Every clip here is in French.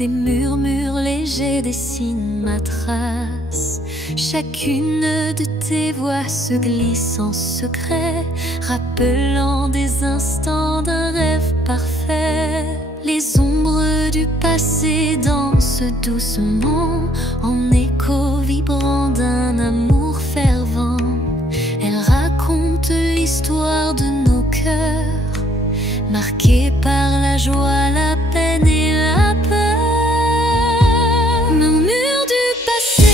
Des murmures légers dessinent ma trace. Chacune de tes voix se glisse en secret, rappelant des instants d'un rêve parfait. Les ombres du passé dansent doucement, en écho vibrant d'un amour fervent. Elles racontent l'histoire de nos cœurs, marqués par la joie, la peine et la peur. Murmures du passé,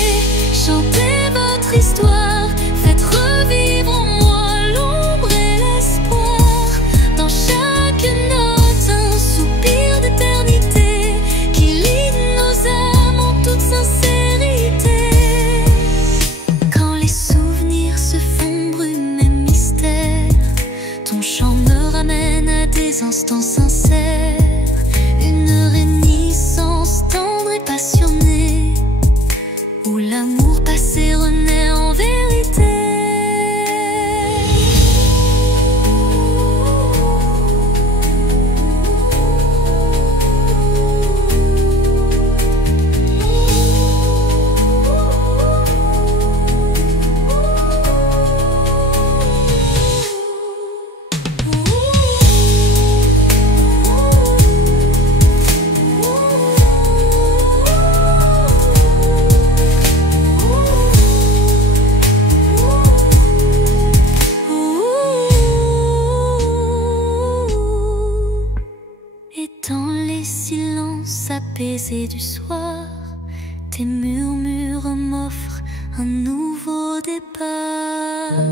chantez votre histoire, faites revivre en moi l'ombre et l'espoir. Dans chaque note, un soupir d'éternité qui lie nos âmes en toute sincérité. Quand les souvenirs se font brume et mystère, ton chant me ramène à des instants sincères. Une réminiscence tendre et passionnée, où l'amour passé renaît en vérité. Dans les silences apaisés du soir, tes murmures m'offrent un nouveau départ.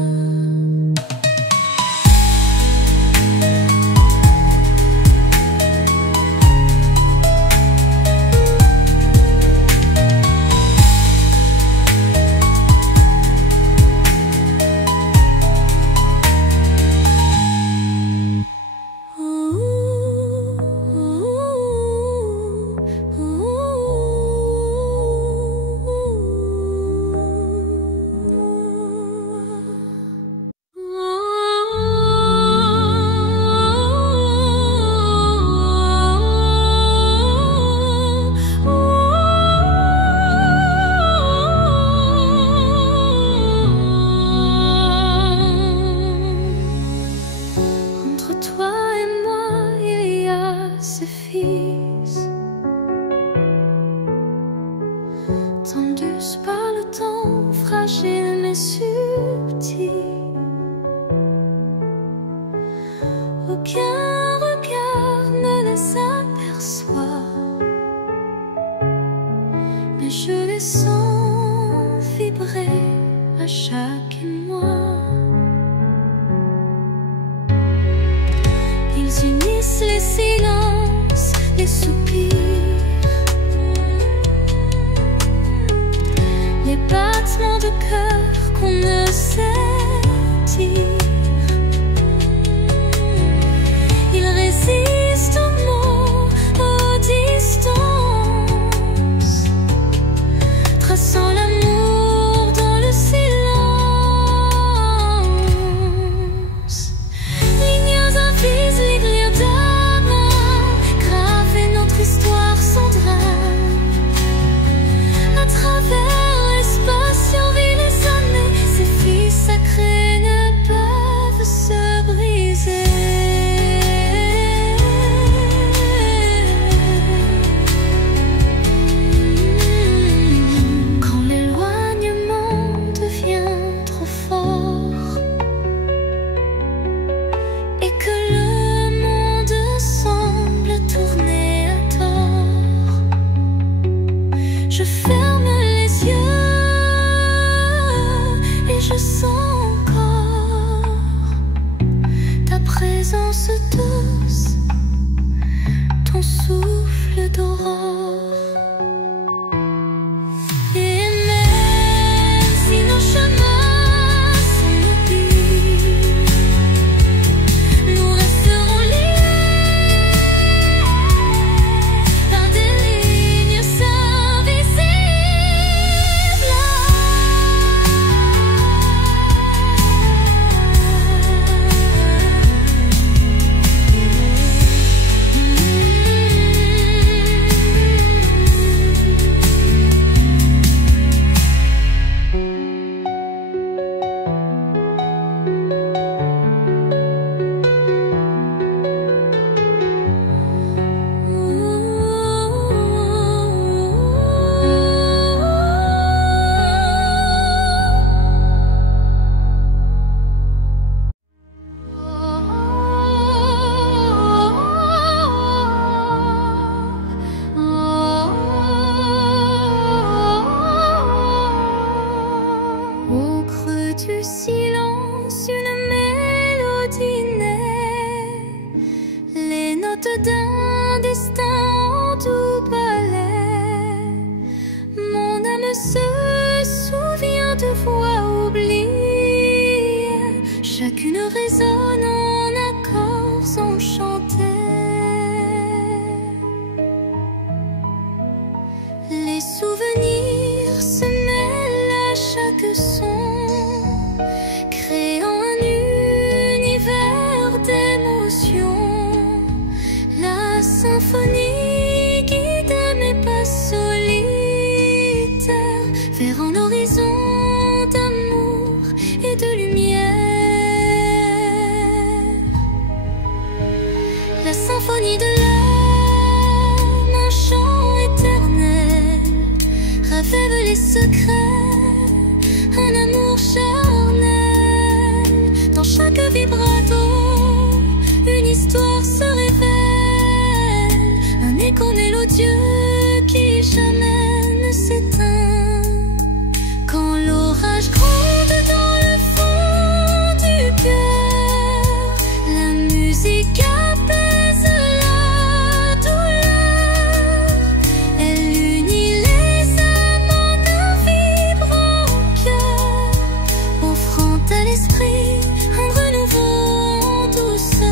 Tendus par le temps, fragile mais subtil. Aucun regard ne les aperçoit, mais je les sens vibrer à chaque émoi. Ils unissent les silences, les soupirs, les battements de cœur qu'on ne sait dire. Ils résistent aux mots, aux distances, traçant l'amour dans le silence. Lignes invisibles, lignes d'âme, graver notre histoire sans drame. À travers l'espace, survit les années, ces filles sacrées résonne en accords enchantés. Les souvenirs se mêlent à chaque son, créant un univers d'émotions. La symphonie guide mes pas solitaires vers un horizon d'amour et de lumière. La symphonie de l'âme, un chant éternel, rêve les secrets, un amour charnel. Dans chaque vibrato, une histoire se révèle, un écho mélodieux qui jamais ne s'éteint. Quand l'orage gronde dans le fond du cœur, la musique apaise la douleur. Elle unit les âmes en un vibrant cœur, offrant à l'esprit un renouveau en douceur.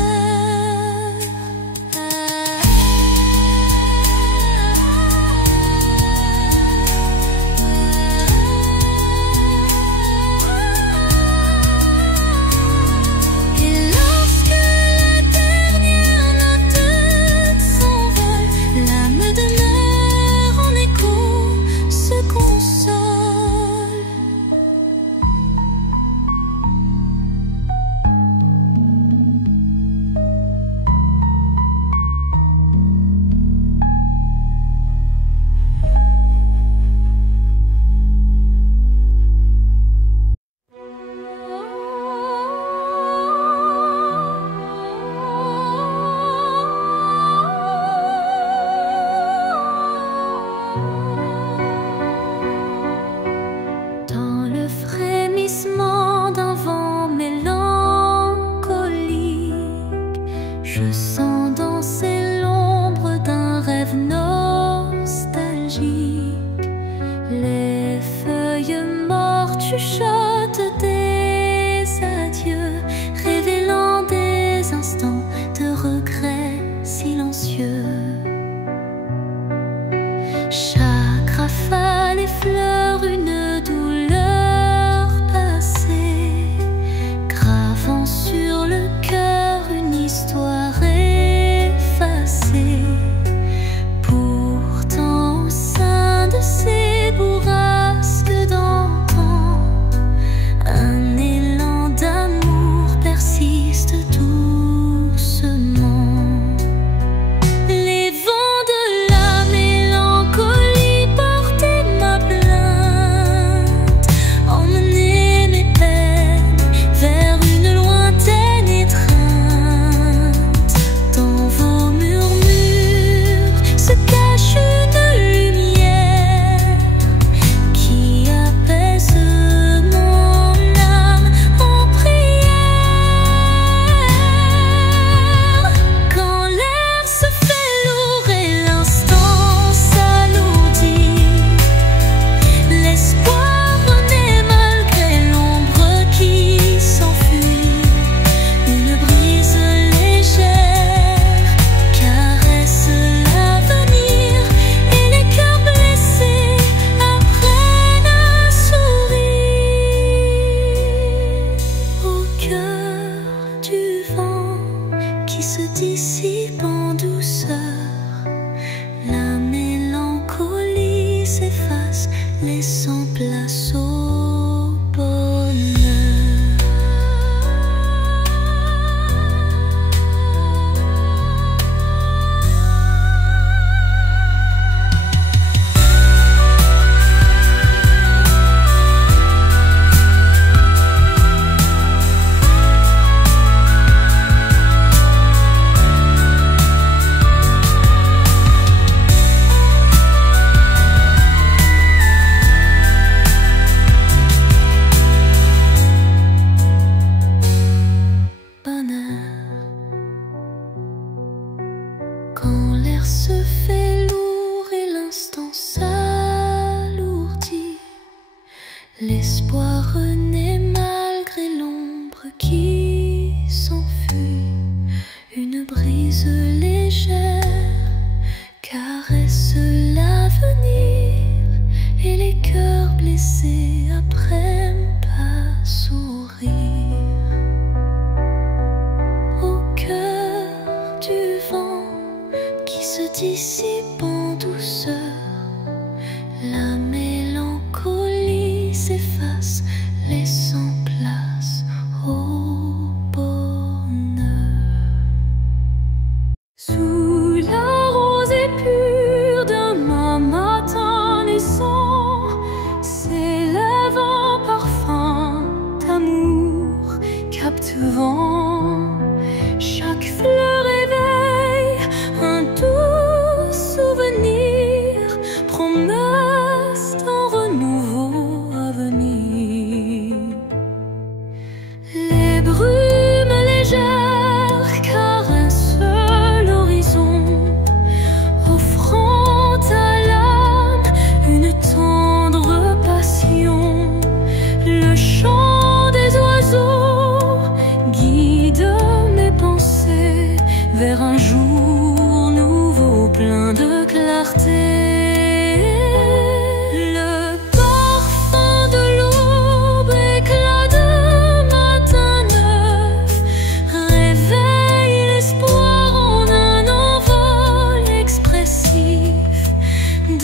dissipe en douceur, la mélancolie s'efface, laissant place au bonheur. Sous la rosée pure d'un matin naissant s'élève un parfum d'amour captivant. Chaque fleur éveille un doux souvenir, promesse d'un renouveau à venir. Les brumes légères caressent l'horizon, offrant à l'âme une tendre passion. Le chant des oiseaux guide mes pensées vers un jour nouveau plein de clarté. Le parfum de l'aube, éclat de matin neuf, réveille l'espoir en un envol expressif.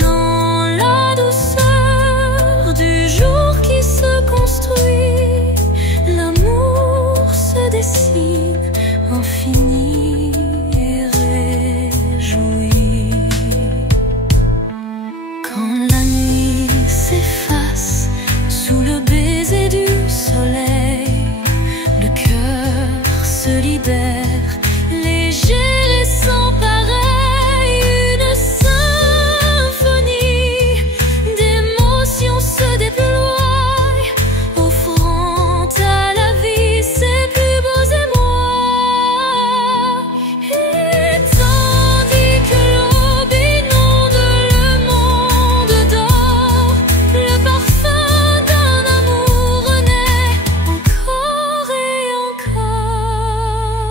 Dans la douceur du jour qui se construit, l'amour se dessine infini et réjoui. Quand la nuit s'efface sous le baiser du soleil, le cœur se libère, léger et sans pareil. Une symphonie d'émotions se déploie, offrant à la vie ses plus beaux émois. Et tandis que l'aube inonde le monde d'or, le parfum d'un amour renaît encore et encore.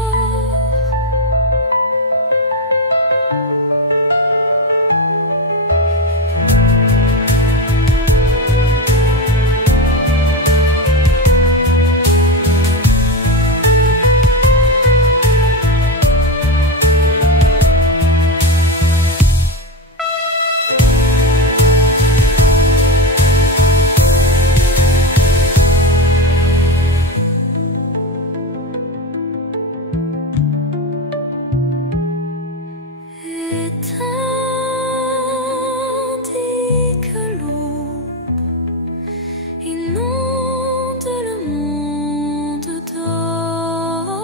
Et tandis que l'aube inonde le monde d'or,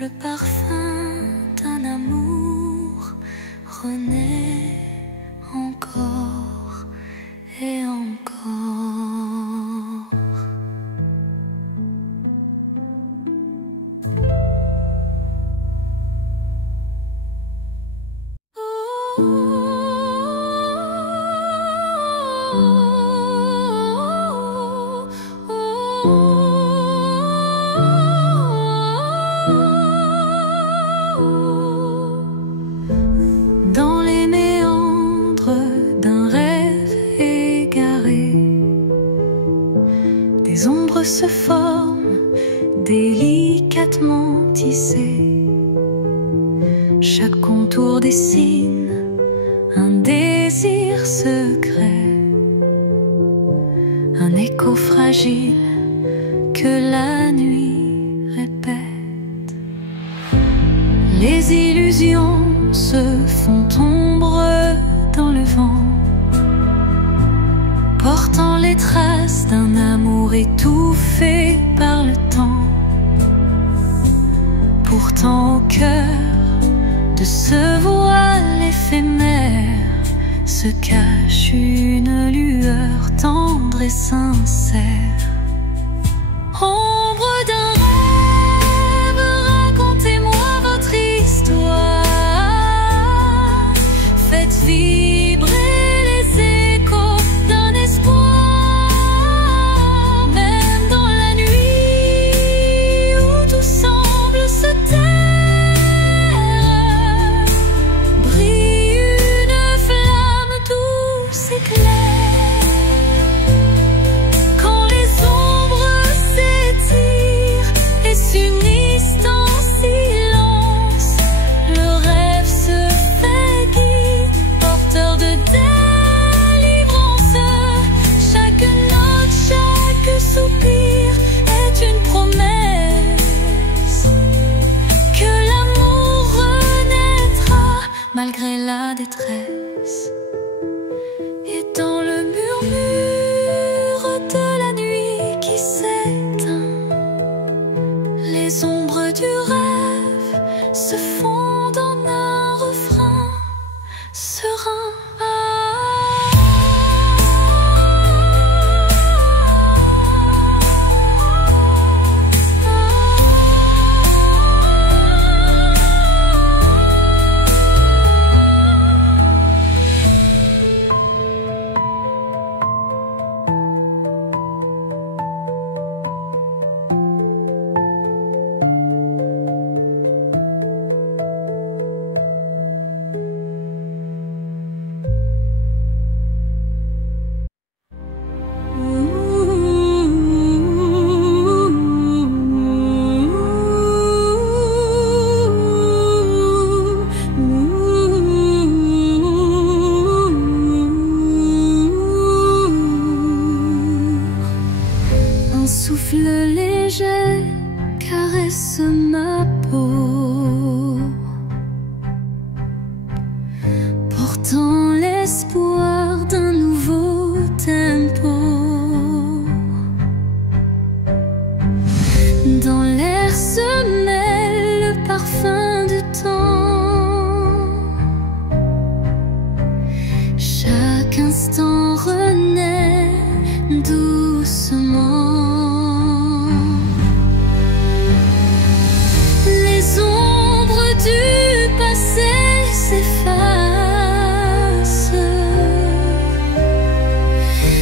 le parfum d'un amour renaît encore et encore. Dans les méandres d'un rêve égaré, des ombres se forment, délicatement tissées. Chaque contour dessine un désir secret, un écho fragile que la nuit répète. Les illusions se font ombre dans le vent, portant les traces d'un amour étouffé par le temps. Pourtant au cœur de ce voile éphémère se cache une lueur tendre et sincère. Ombre d'un rêve, racontez-moi votre histoire. Faites vibrer les échos d'un espoir. Même dans la nuit où tout semble se taire, brille une flamme douce et claire. Quand les détresse. Et dans le murmure de la nuit qui s'éteint, les ombres du rêve se fondent en un refrain serein. Un souffle léger caresse ma peau, portant l'espoir d'un nouveau tempo. Dans l'air se mêle le parfum du temps. Chaque instant renaît doucement.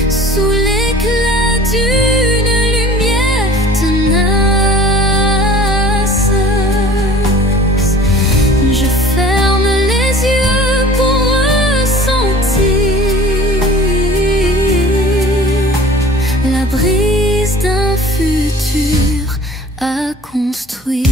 Sous l'éclat d'une lumière tenace, je ferme les yeux pour ressentir la brise d'un futur à construire.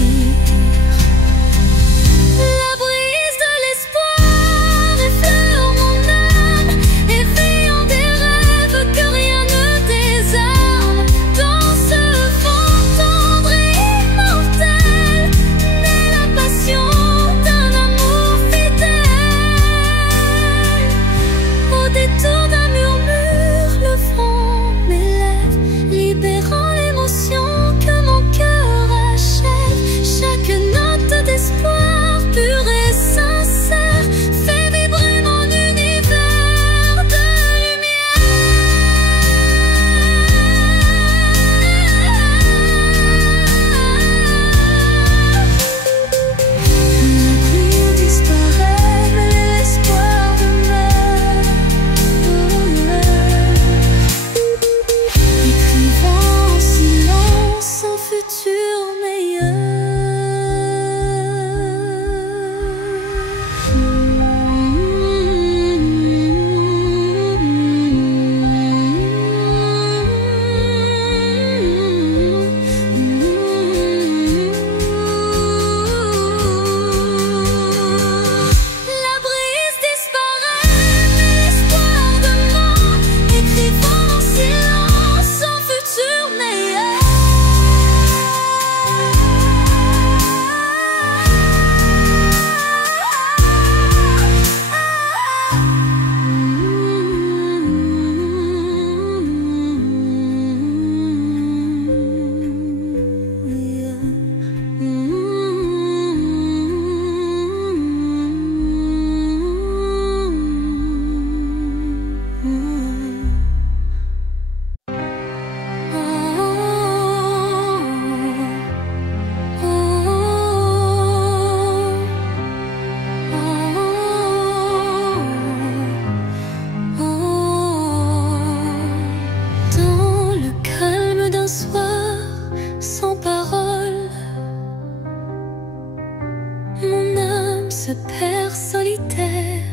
Se perd solitaire,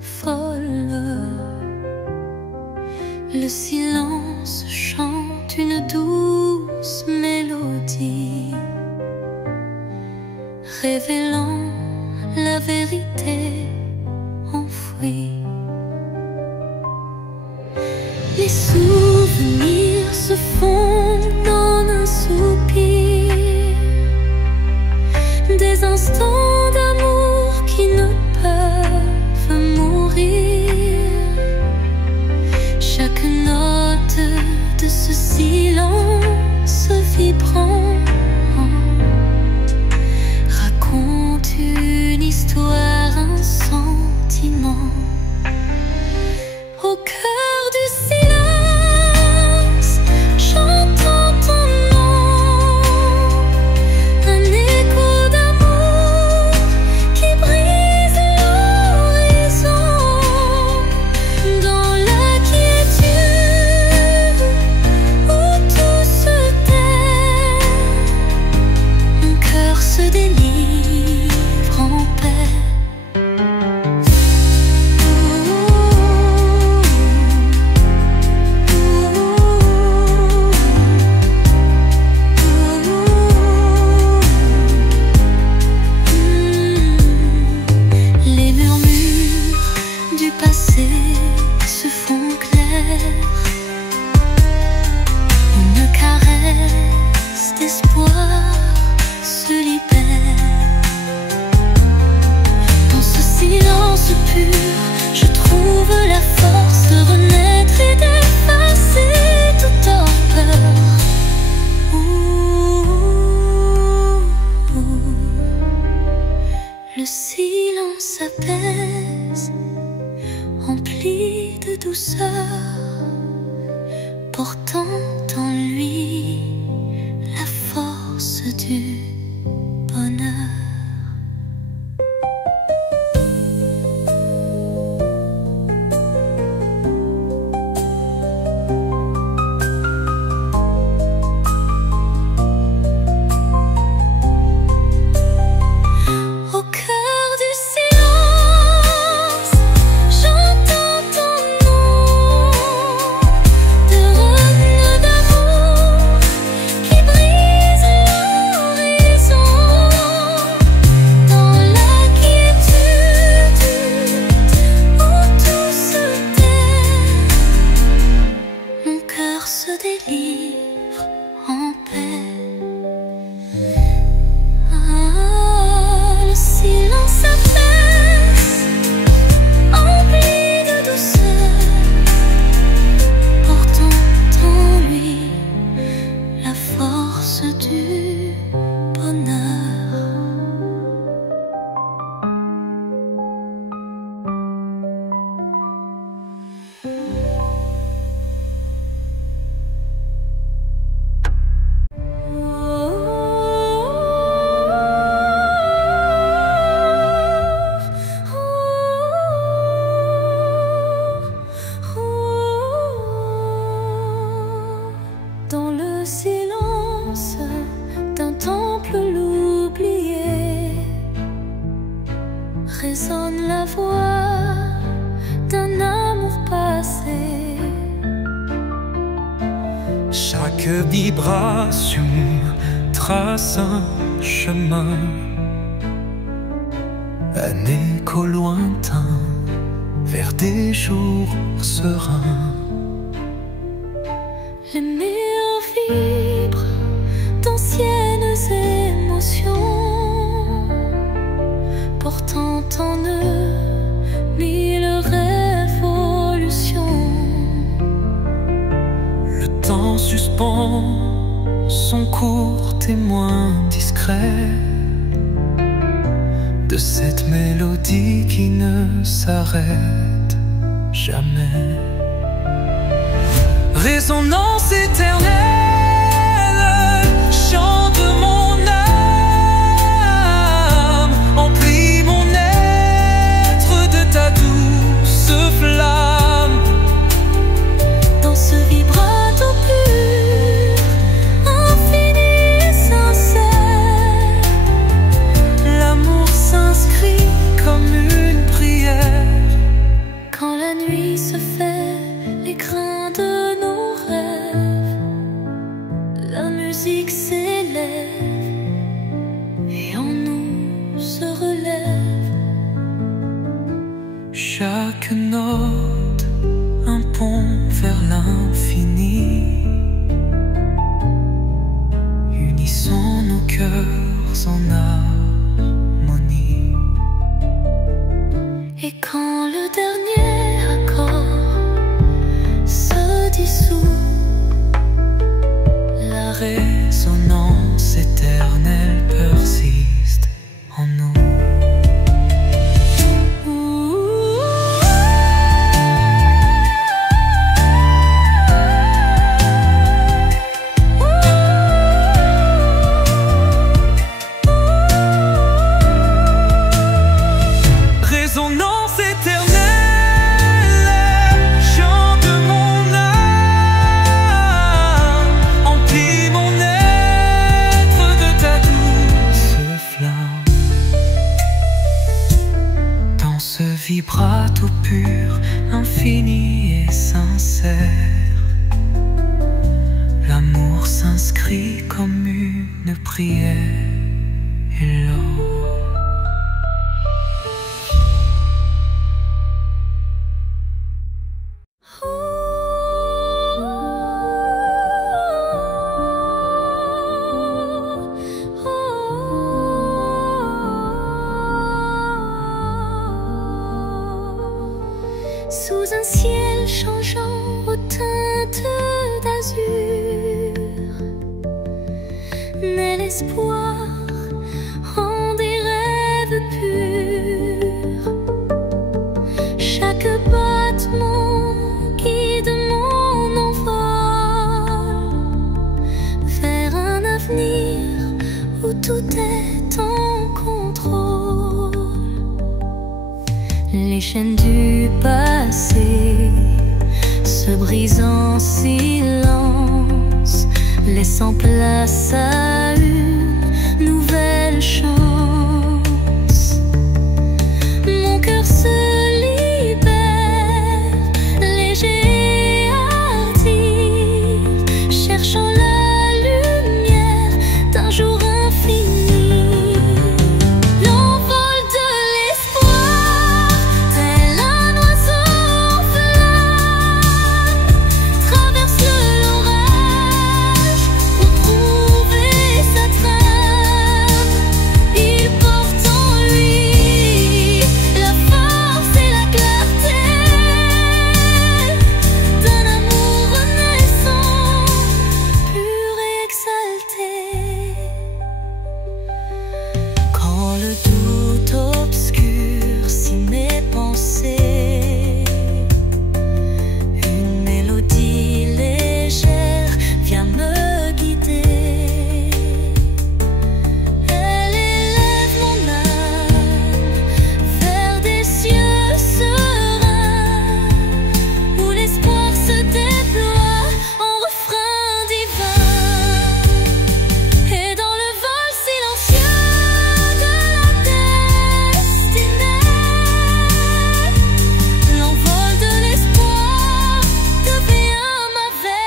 folle. Le silence chante une douce mélodie, révélant la vérité enfouie. Les souvenirs se fondent en un soupir, des instants d'amour qui ne peuvent d'espoir se libère. Dans ce silence pur, je trouve la force de renaître et d'effacer toute horreur. Le silence apaise, rempli de douceur, portant en lui la force du bonheur. Résonne la voix d'un amour passé. Chaque vibration trace un chemin, un écho lointain vers des jours sereins. Les murs vibrent d'anciennes émotions, portant en eux mille révolutions. Le temps suspend son court témoin discret de cette mélodie qui ne s'arrête jamais. Résonance éternelle, chant de mon âme, emplis mon être de ta douce flamme. Dans ce vibrato pur, infini et sincère, l'amour s'inscrit comme une prière. quand la nuit se fait l'écrin de nos rêves, la musique s'élève et en nous se relève. Chaque note un pont vers l'infini. Unissons nos cœurs en harmonie. Et quand le dernier accord se dissout, La résonance éternelle persiste en nous. Résonance éternelle, chant de mon âme, emplis mon être de ta douce flamme. Dans ce vibrato pur, infini et sincère, l'amour s'inscrit comme une prière. Et l'or naît l'espoir en des rêves purs. Chaque battement guide mon envol vers un avenir où tout est en contrôle. Les chaînes du passé se brisent en silence, laissant place à une nouvelle chance. Mon cœur se libère, léger et hardi, cherchant la lumière d'un jour infini. L'envol de l'espoir, tel un oiseau en flamme, traverse l'orage pour trouver sa trame. Il porte en lui la force et la clarté d'un amour renaissant, pur et exalté. Quand le doute obscurcit mes pensées, une mélodie légère vient me guider. Elle élève mon âme vers des cieux sereins, où l'espoir se déploie en refrain divin. Et dans le vol silencieux de la destinée, l'envol de l'espoir devient ma vérité.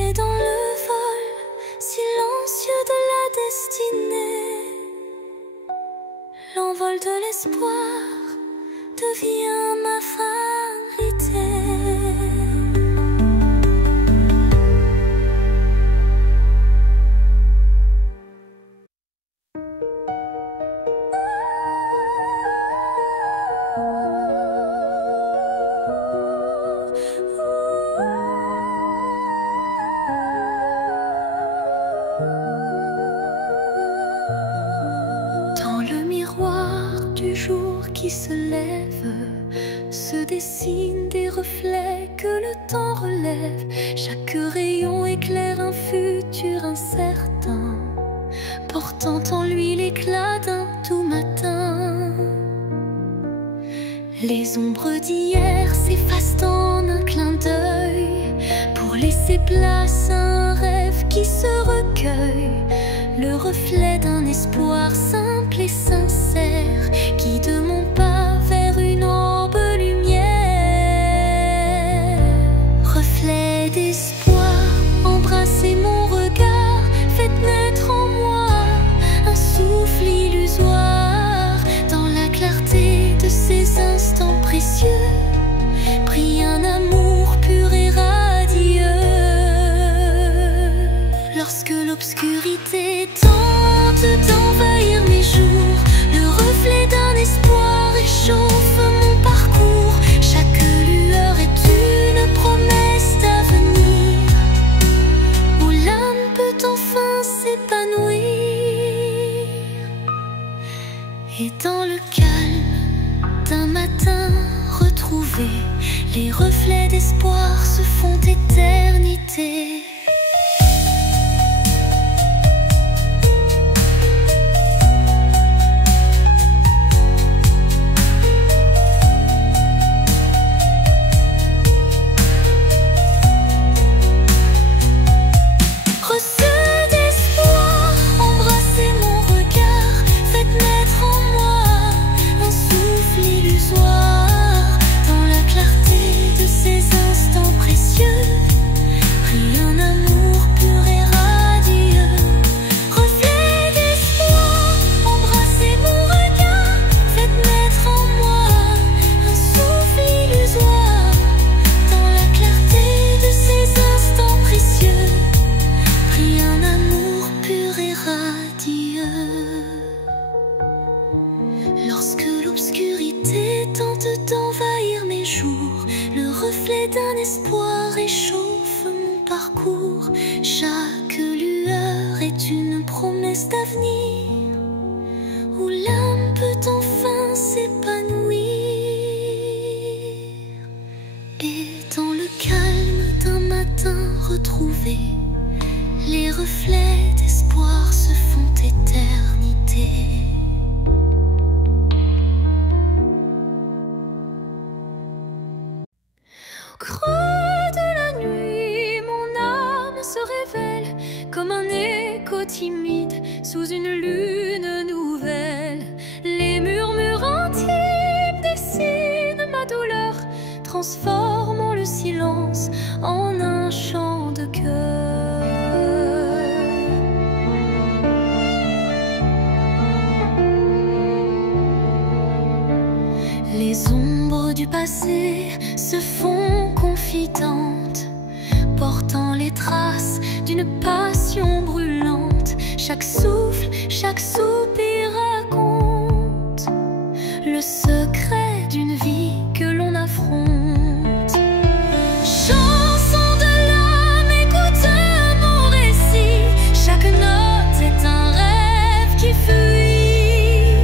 Et dans le vol silencieux de la destinée, l'envol de l'espoir devient ma vérité. Dans le miroir du jour qui se lève, se dessinent des reflets que le temps relève. Chaque rayon éclaire un futur incertain, portant en lui l'éclat d'un doux matin. Les ombres d'hier s'effacent en un clin d'œil, pour laisser place à un rêve qui se recueille. Le reflet d'un espoir simple et sincère guide mon pas vers une aube lumière. Reflet d'espoir, embrassez mon regard, faites naître en moi un souffle illusoire. Dans la clarté de ces instants précieux brille un amour pur et radieux. Lorsque l'obscurité tente d'envahir mes jours, le reflet d'un espoir réchauffe mon parcours. Chaque lueur est une promesse d'avenir, où l'âme peut enfin s'épanouir. Et dans le calme d'un matin retrouvé, les reflets d'espoir se font éternité. Dans la clarté de ces instants précieux brille un reflet d'un espoir réchauffe mon parcours. Chaque lueur est une promesse d'avenir, où l'âme peut enfin s'épanouir. Et dans le calme d'un matin retrouvé, les reflets d'espoir se font éternité. Au creux de la nuit, mon âme se révèle comme un écho timide sous une lune nouvelle. Les murmures intimes dessinent ma douleur, transformant le silence en un chant de cœur. Les ombres du passé se font confidentes, portant les traces d'une passion brûlante. Chaque souffle, chaque soupir raconte le secret d'une vie que l'on affronte. Chanson de l'âme, écoute mon récit. Chaque note est un rêve qui fuit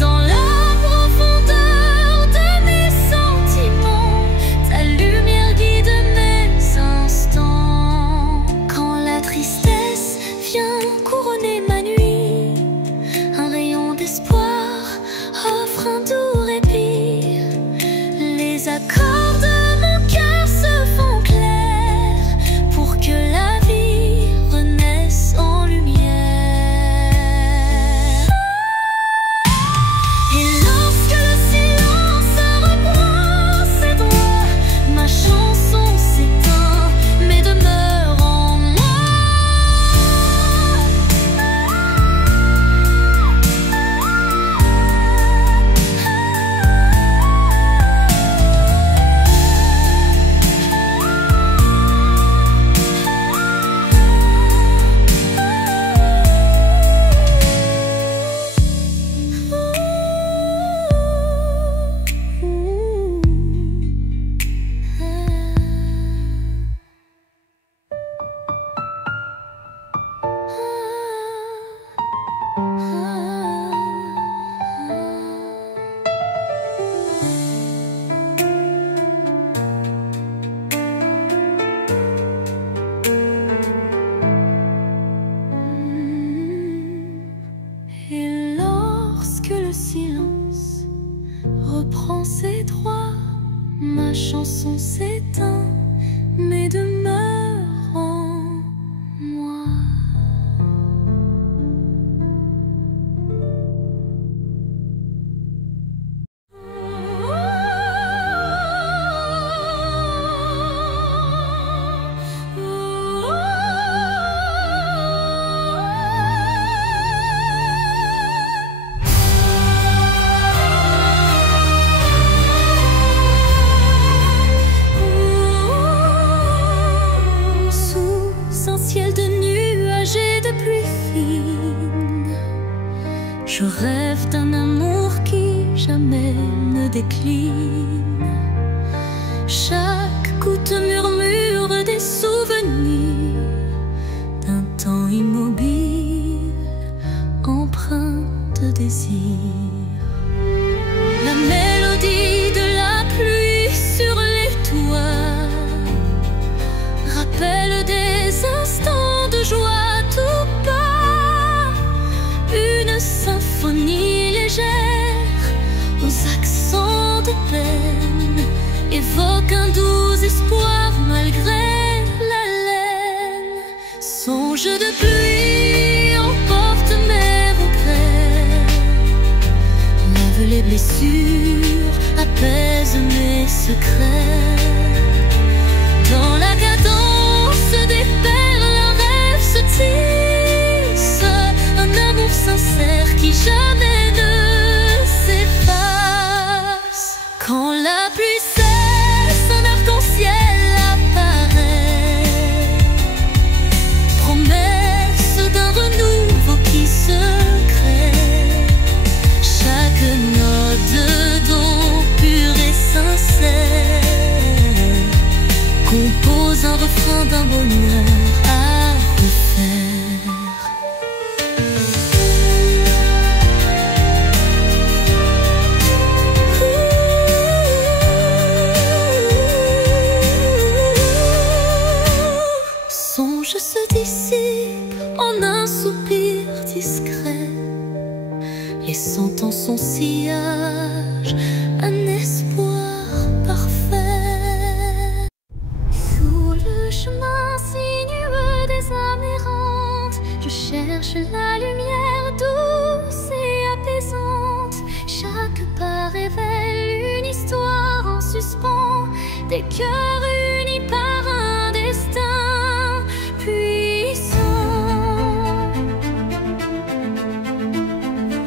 dans la profondeur de mes sentiments. Ta lumière guide mes instants. Quand la tristesse vient couronner ma nuit, un rayon d'espoir offre un doux répit. Les accords de mon cœur se font clairs pour que la vie renaisse en lumière. Et lorsque le silence reprend ses droits, ma chanson s'éteint mais demeure en moi. Et lorsque le silence reprend ses droits, ma chanson s'éteint mais demeure en moi. Sous un ciel de nuages et de pluie fine, je rêve d'un amour qui jamais ne décline. Chaque goutte murmure des souvenirs d'un temps immobile, empreint de désir. La mélodie de la pluie sur les toits rappelle des instants de joie tout bas. Une symphonie légère aux accents de peine évoque un doux espoir malgré la laine. Songe de pluie emporte mes regrets, lave les blessures, apaise mes secrets. Dans la cadence des perles, un rêve se tisse, un amour sincère qui jamais ne s'efface. Quand la pluie cesse, un arc-en-ciel apparaît, promesse d'un renouveau qui se crée. Chaque note de don pure et sincère sentant son sillage un espoir parfait. Sous le chemin sinueux des âmes errantes, je cherche la lumière douce et apaisante. Chaque pas révèle une histoire en suspens, des cœurs unis par un destin puissant.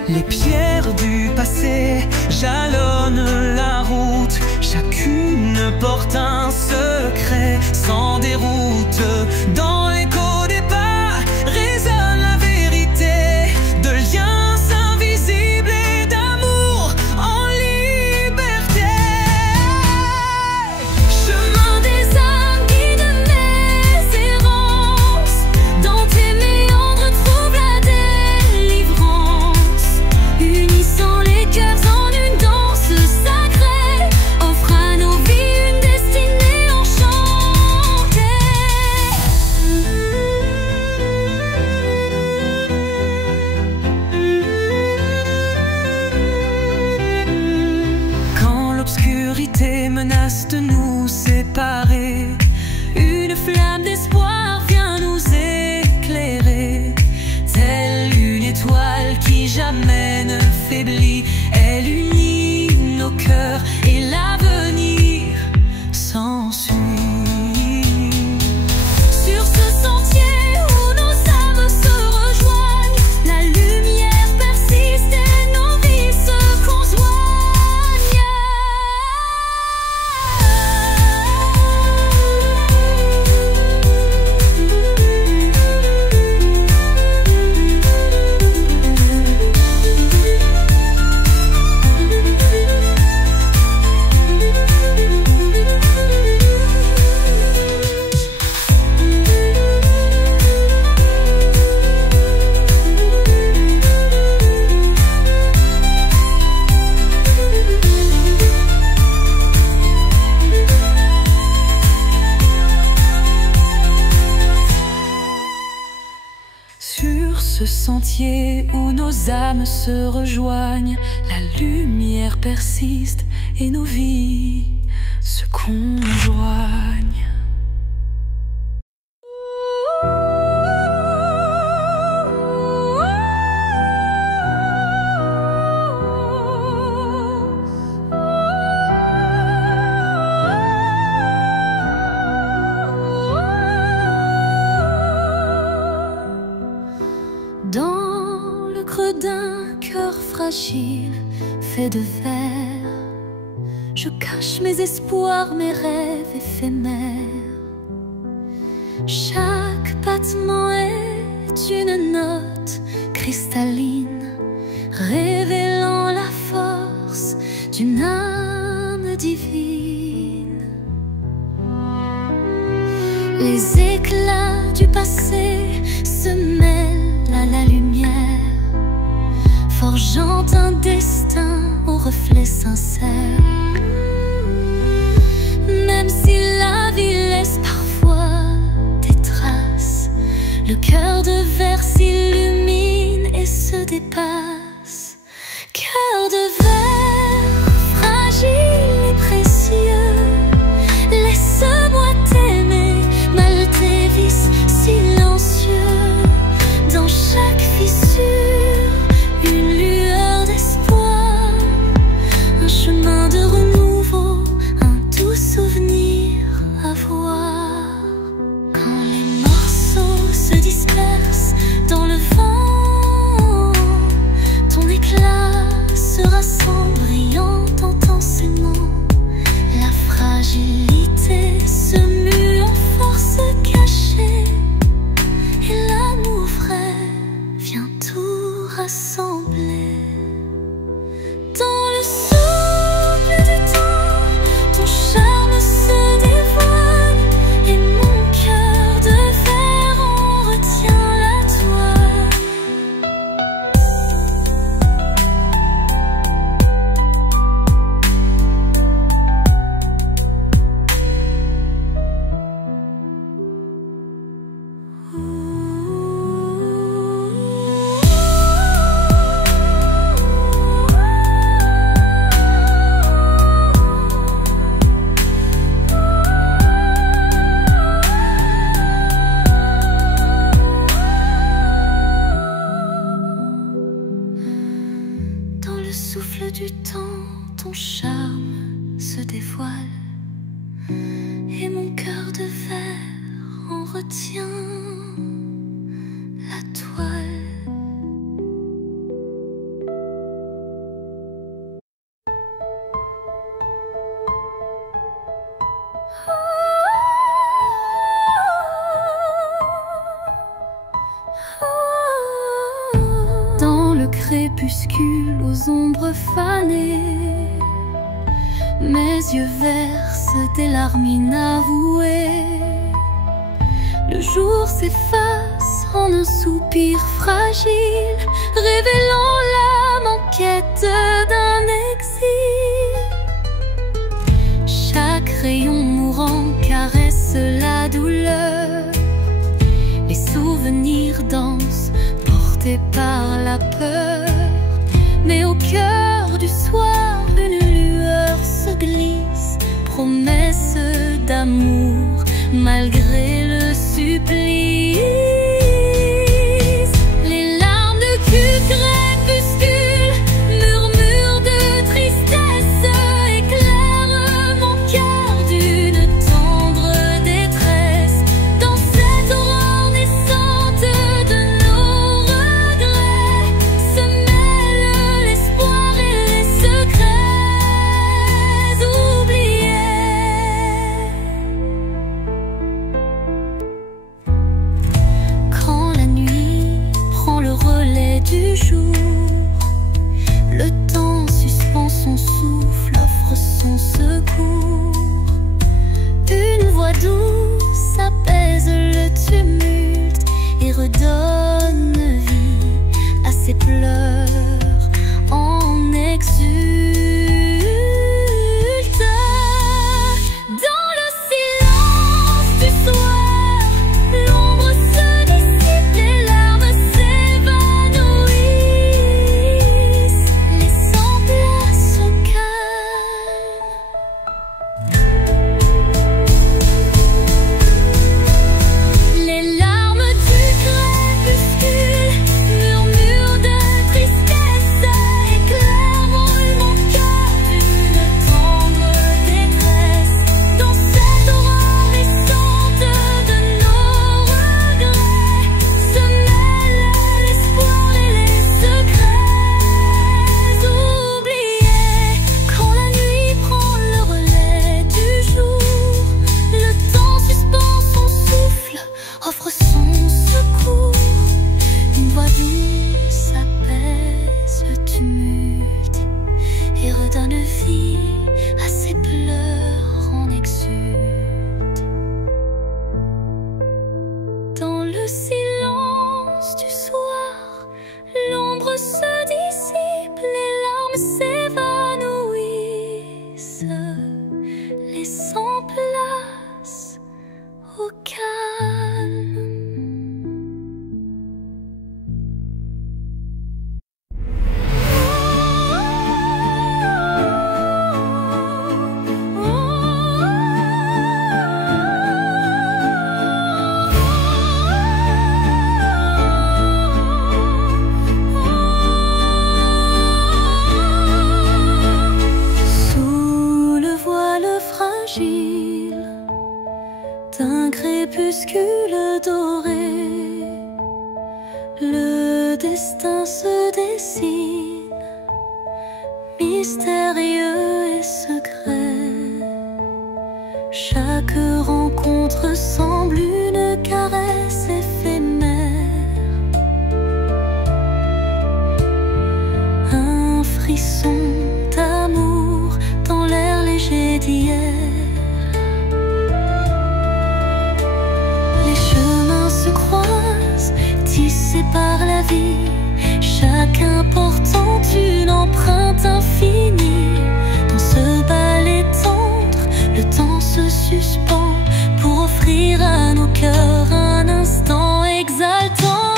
Les pierres du passé jalonnent la route, chacune porte un secret sans déroute. Dans l'écho des pas résonne la vérité de liens invisibles et d'amour en liberté. Chemin des âmes, guide mes errances, dans tes méandres trouve la délivrance. Unissant les cœurs en une danse sacrée, offre à nos vies une destinée enchantée. Quand l'obscurité menace de nous séparer, une flamme d'espoir vient nous éclairer. Telle une étoile qui jamais ne faiblit, elle unit nos cœurs et l'avenir s'ensuit. Sur ce sentier où nos âmes se rejoignent, la lumière persiste et nos vies se Sur ce sentier où nos âmes se rejoignent, la lumière persiste et nos vies se conjoignent. Dans le creux d'un cœur fragile fait de verre, je cache mes espoirs, mes rêves éphémères. Chaque battement est une note cristalline, révélant la force d'une âme divine. Les éclats du passé se mêlent à la lumière, forgeant un destin au reflet sincère. Même si la vie laisse parfois des traces, le cœur de verre s'illumine et se dépasse. Cœur de verre, fragile et précieux, laisse-moi t'aimer, mal tes vices silencieux. Dans chaque fissure, une lueur d'espoir, un chemin de renouveau, un doux souvenir à voir. Quand les morceaux se dispersent dans le vent, ton éclat sera du temps, ton charme se dévoile, et mon cœur de verre en retient la toile. Dans le crépuscule aux ombres fanées, mes yeux versent des larmes inavouées. Le jour s'efface en un soupir fragile, révélant l'âme en quête d'un exil. Chaque rayon mourant caresse la douleur, les souvenirs dansent portés par la peur. Mais au cœur du soir, une lueur se glisse, promesse d'amour malgré le supplice. Les larmes de crépuscule, murmures de tristesse, éclairent mon cœur d'une tendre détresse. Dans cette aurore naissante de nos regrets se mêlent l'espoir et les secrets oubliés. Quand la nuit prend le relais du jour, le temps suspend son souffle, offre son secours. Une voix douce apaise le tumulte et redonne vie à ses pleurs en exulte. Dans le silence du soir, l'ombre se dissipe, les larmes s'évanouissent, laissant place au calme. Les larmes du crépuscule, murmures de tristesse, éclairent mon cœur d'une tendre détresse. Dans cette aurore naissante de nos regrets se mêlent l'espoir et les secrets oubliés. Quand la nuit prend le relais du jour, le temps suspend son souffle, offre son secours. Une voix douce apaise le tumulte et redonne vie à ses pleurs en exulte. Dans le silence du soir, l'ombre se dissipe, les larmes s'évanouissent, laissant place au calme. Sous le voile fragile d'un crépuscule doré, le destin se dessine, mystérieux et secret. Chaque rencontre semble une caresse éphémère, un frisson d'amour dans l'air léger d'hier. Les chemins se croisent, tissés par la vie, chacun portant une empreinte infinie. Dans ce ballet tendre, le temps se suspend pour offrir à nos cœurs un instant exaltant.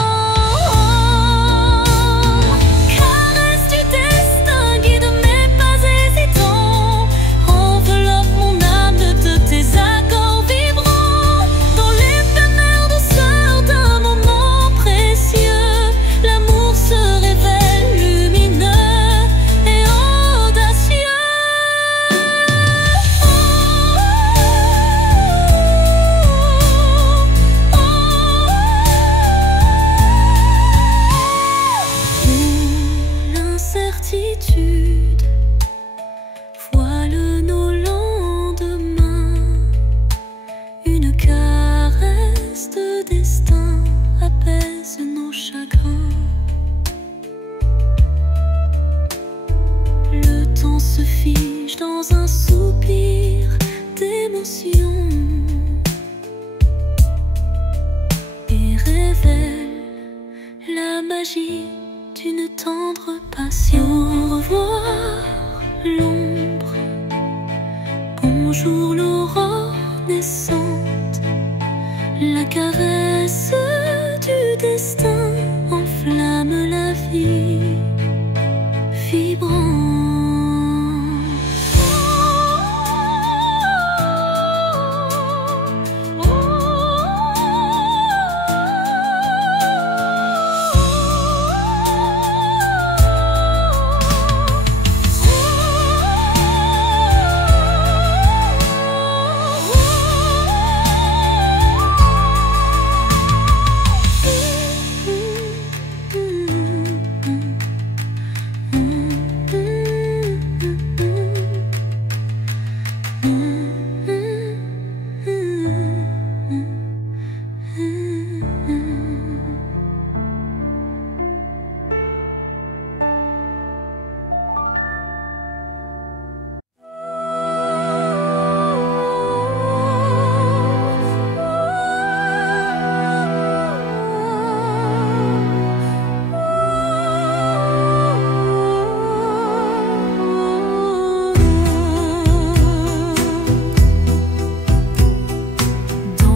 Caresse du destin, guide mes pas hésitants, enveloppe mon âme de tes accords vibrants. Dans l'éphémère douceur d'un moment précieux, l'amour se révèle lumineux et s'agit d'une tendre patience. Au revoir l'ombre, bonjour l'aurore naissante. La caresse du destin enflamme la vie vibrante.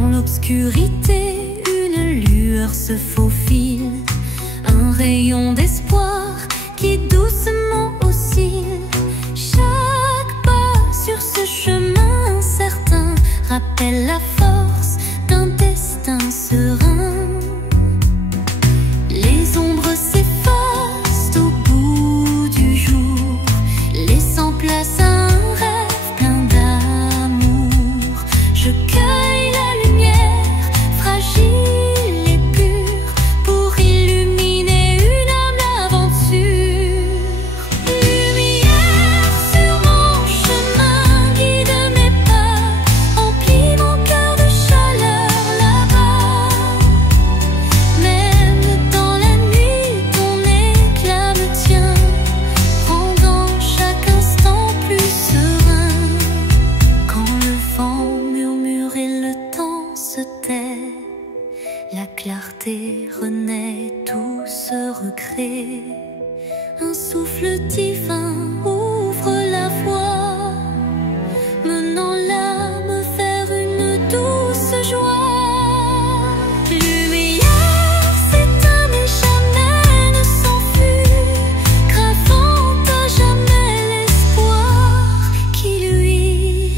L'obscurité, une lueur se faufile, un rayon d'espoir qui doucement oscille. Chaque pas sur ce chemin incertain rappelle la force d'un destin serein. Les ombres s'effacent au bout du jour, laissant place à un rêve plein d'amour. Je cueille la lumière fragile et pure pour illuminer une âme d'aventure. Lumière sur mon chemin, guide mes pas, emplis mon cœur de chaleur là-bas. Même dans la nuit, ton éclat me tient, rendant chaque instant plus serein. Quand le vent murmure et le temps se tait, la clarté renaît, tout se recrée. Un souffle divin ouvre la voie, menant l'âme vers une douce joie. Lumière s'éteint mais jamais ne s'enfuit, gravant à jamais l'espoir qui luit.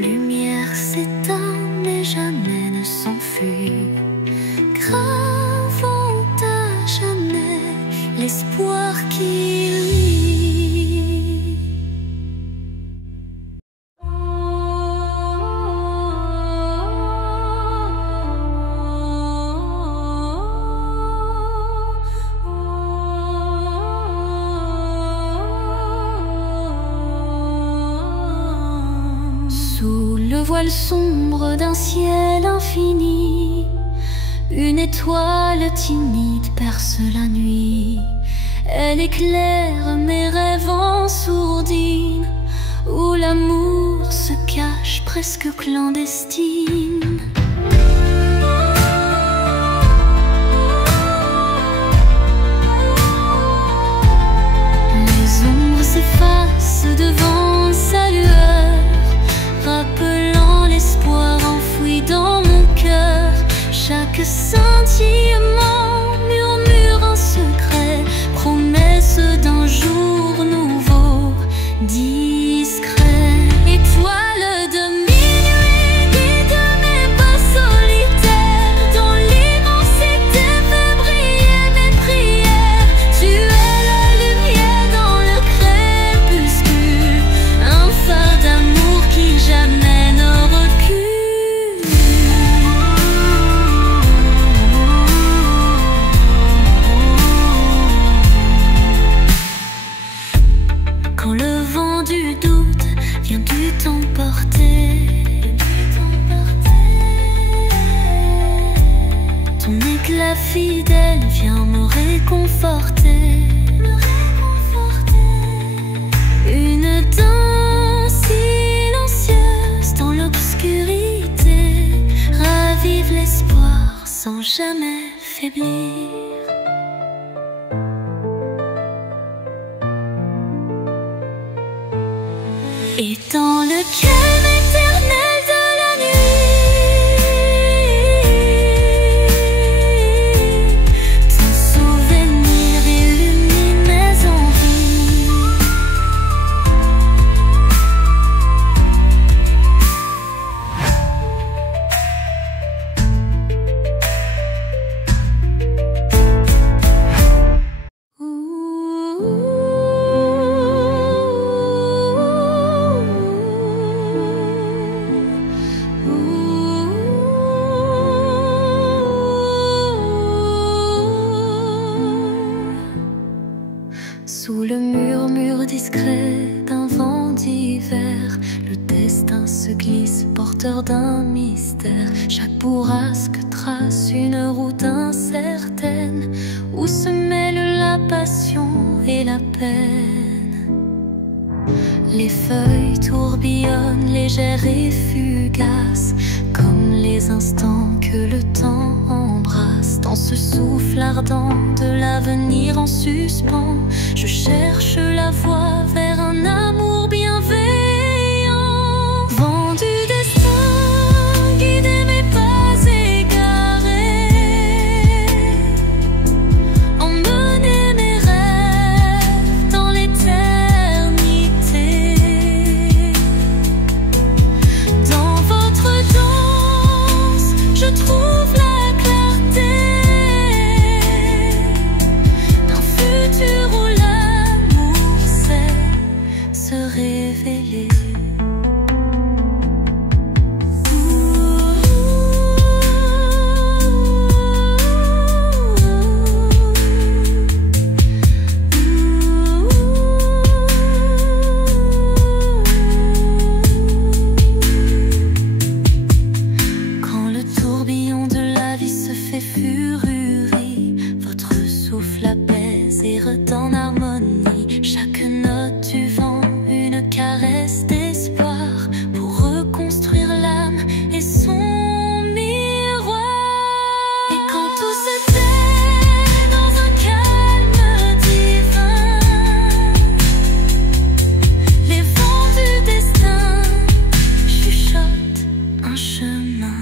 Lumière s'éteint mais jamais ne s'enfuit, gravant à jamais l'espoir qui luit. Sous le voile sombre d'un ciel infini, une étoile timide perce la nuit. Elle éclaire mes rêves en sourdine, où l'amour se cache presque clandestine. Les ombres s'effacent devant sa lueur, rappelant l'espoir enfoui dans mon cœur. Chaque scintillement murmure un secret, promesse d'un jour nouveau, discret. Étoile de minuit, guide mes pas solitaires, dans l'immensité fais briller mes prières. Tu es la lumière dans le crépuscule, sans jamais faiblir. Et dans le calme éternel de la nuit, ton souvenir illumine mes envies. Sous le murmure discret d'un vent d'hiver, le destin se glisse, porteur d'un mystère. Chaque bourrasque trace une route incertaine, où se mêlent la passion et la peine. Les feuilles tourbillonnent, légères et fugaces, comme les instants que le temps embrasse. Dans ce souffle ardent de l'avenir en suspens, je cherche la voie vers un amour bienveillant. Vent du destin, guidez mes pas égarés, emmenez mes rêves dans l'éternité. Dans votre danse, je trouve la clarté d'un futur où l'amour sait se révéler. Quand le tourbillon de la vie se fait fururie, votre souffle apaise et redonne harmonie. Chaque note du vent, une caresse d'espoir, pour reconstruire l'âme et son miroir. Et quand tout se tait dans un calme divin, les vents du destin chuchotent un chemin.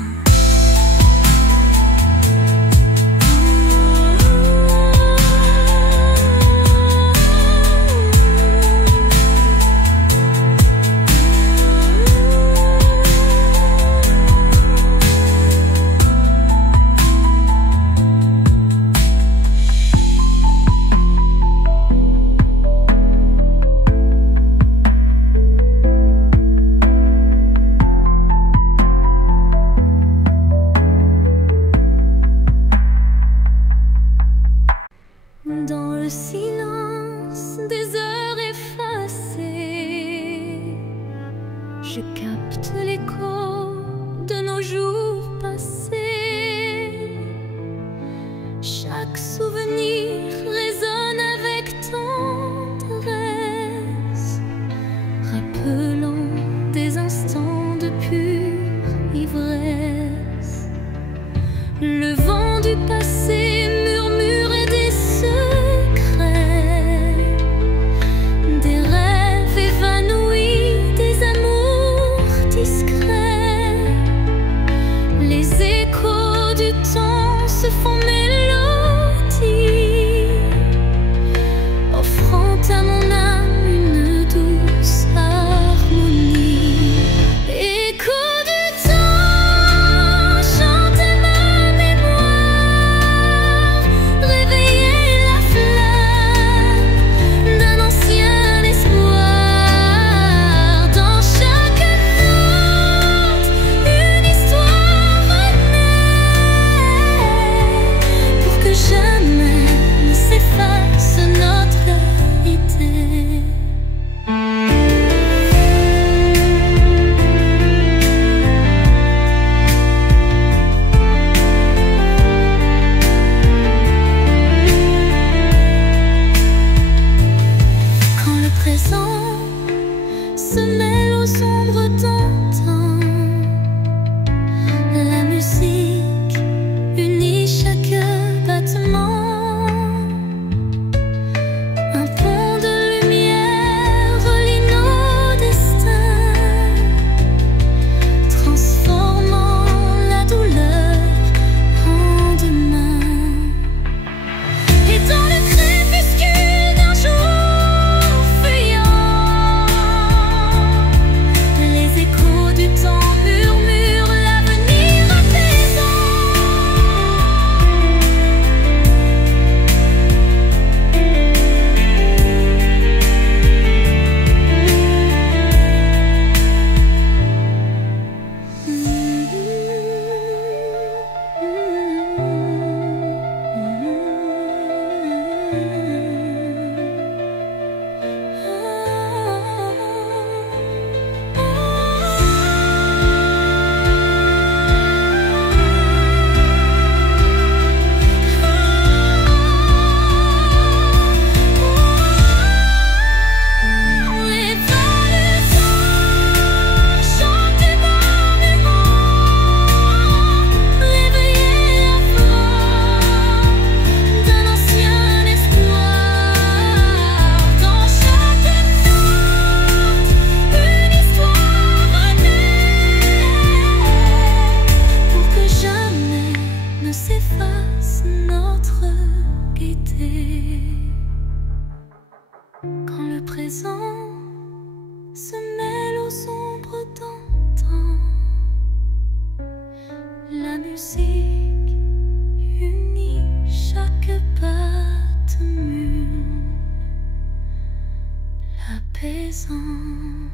Dans le silence des heures effacées, je capte l'écho de nos jours passés. Chaque souvenir résonne avec tendresse, rappelant des instants de pure ivresse. Le vent du passé murmure des secrets, Quand le présent se mêle aux ombres d'antan, la musique unit chaque batte mue, l'apaisant.